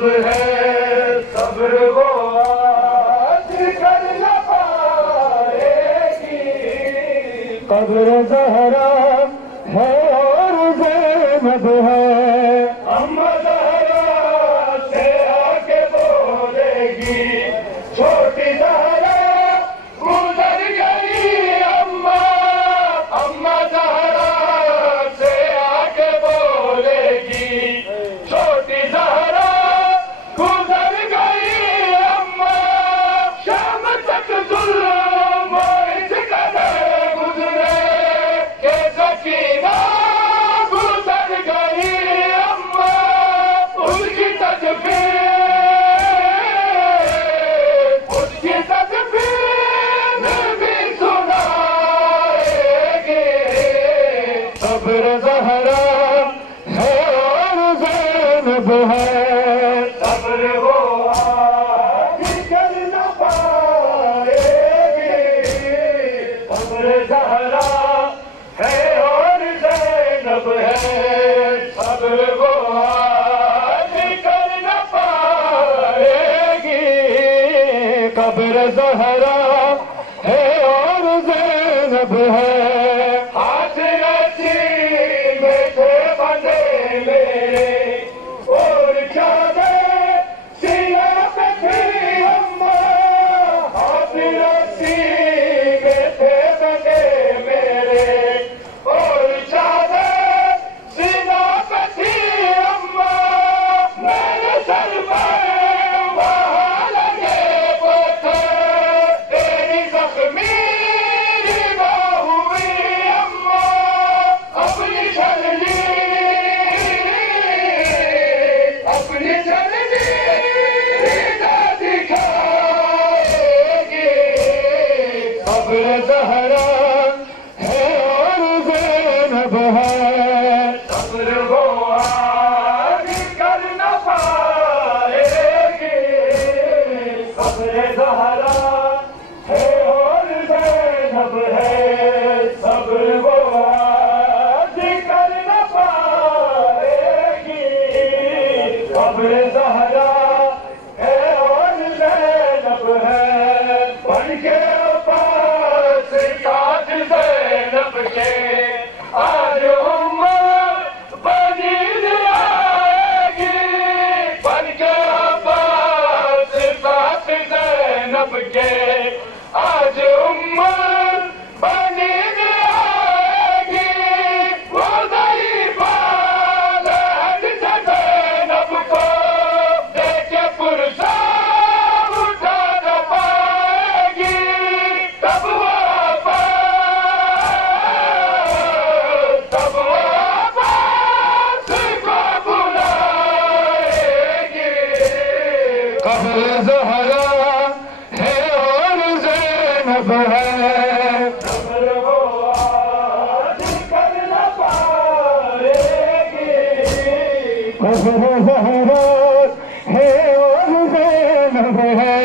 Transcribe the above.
زینب ہے صبر وہ آج کر نہ پائے گی، قبر زہرا ہے اور زینب ہے، اماں زہرا سے آ کے بولے گی، چھوٹی زہرا گزر گئی اماں زہرا سے آ کے بولے گی، چھوٹی زہرا گزر گئی اماں، شام تک ظلم اس قدر گزرے کہ سکینہ گزر گئی اماں، اس کی تدبیر بھی سنائے گی، قبر زہرا ہے اور زینب ہے، صبر وہ آج کر نہ پائے گی، صبر زہرا ہے اور زینب ہے، صبر وہ آج کر نہ پائے گی، قبر زہرا ہے اور زینب ہے، ہاتھ رسی میں تھے بندھے میرے اور چادر سینا پہ تھی اماں، ہاتھ رسی میں تھے بندھے میرے اور چادر سینا پہ تھی اماں، میرے سر پر وہاں لگے پتھر، تیری زخمی نگاہ ہوئی اماں، اپنی جھللی نہ دکھائے گی، قبر زہرا ہے اور زینب ہے، صبر وہ آج کر نہ پائے گی، صبر زہرا ہے اور زینب ہے، صبر وہ آج کر نہ پائے گی، صبر زہرا ہے اور زینب ہے، بن کے پاس تاج زینب کے آج امت بنی آئے گی، بن کے پاس تاج زینب کے آج امت بنی آئے گی، وہ ضعیفان ہٹ سے زینب کو دیکھ کے پرسا اٹھا نہ پائے گی، تب وہ عباس کو بلائے گی، قبر زہرا ہے اور زینب ہے، صبر وہ آج کر نہ پائے گی، قبر زہرا ہے اور زینب ہے،